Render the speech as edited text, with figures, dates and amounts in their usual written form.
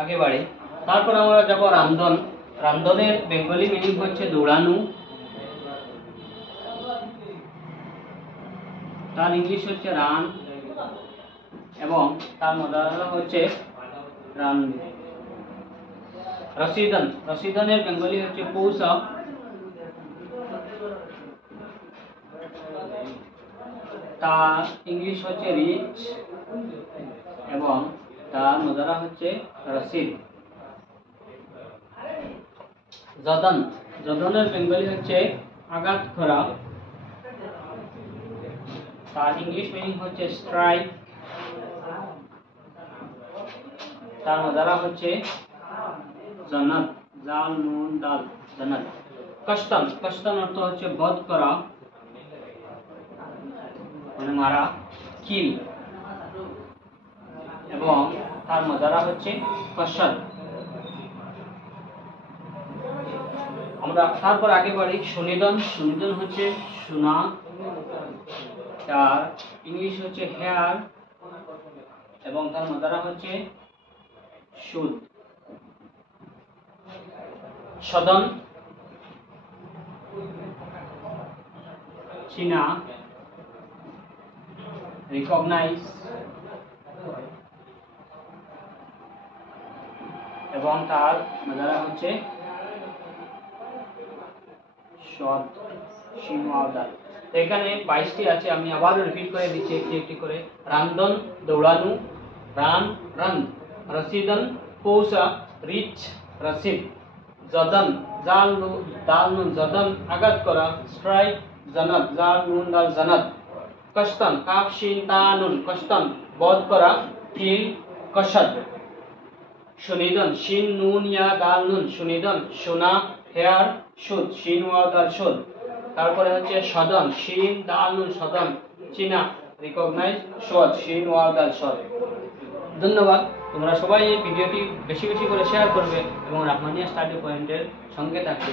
আগে বাড়ি। তারপর আমরা যাব রামধন। রামধনের বেঙ্গলি মিনিং হচ্ছে দৌড়ানো, তার ইংলিশ হচ্ছে রান এবং তার মদারা হচ্ছে রান। রসিদন, রসিদনের বেঙ্গলি হচ্ছে পুশ আপ, তার ইংলিশ হচ্ছে রিচ এবং তার মদারা হচ্ছে রসিদ। জদন, জদনের বেঙ্গলি হচ্ছে আঘাত করা, তার ইংলিশ মিনিং হচ্ছে স্ট্রাইক, তার মদারা হচ্ছে জান্নাত, জাল নুন দাল জান্নাত। কষ্টন, কষ্টন অর্থ হচ্ছে বধ করা মানে মারা, কিল এবং তার মদারা হচ্ছে কসদ। আমরা তারপর আগে বাড়ি সুনিদন। সুনিদন হচ্ছে শোনা, তার ইংলিশ হচ্ছে হেয়ার এবং তার মদারা হচ্ছে সুদ। সদন, চিনা, রিকগনাইজ এবং তার মদারা হচ্ছে সদ, শিনওয়াদার। এখানে 22টি আছে, আমি আবার রিপিট করে দিচ্ছি একটি একটি করে। রামদন দৌড়ানো, রান রান, রসিদন পৌঁছা রিচ রসিদ, জদন জাল দাল নুন জদন আঘাত করা, স্ট্রাইক জানাত জাল নুন দাল জানাত। কষ্টন কাফ শিন তা নুন কষ্টন বধ করা, কিল কসদ। সুনিদন শিন নুন ইয়া দাল নুন সুনিদন সোনা, হেয়ার সুদ, শিন ওয়া দাল সুদ। তারপরে হচ্ছে সদন শিন দাল নুন সদন, চিনা রিকগনাইজ সদ, শিন ওয়া দাল সদ। ধন্যবাদ। তোমরা সবাই এই ভিডিওটি বেশি বেশি করে শেয়ার করবে এবং রাহমানিয়া স্টাডি পয়েন্টের সঙ্গে থাকবে।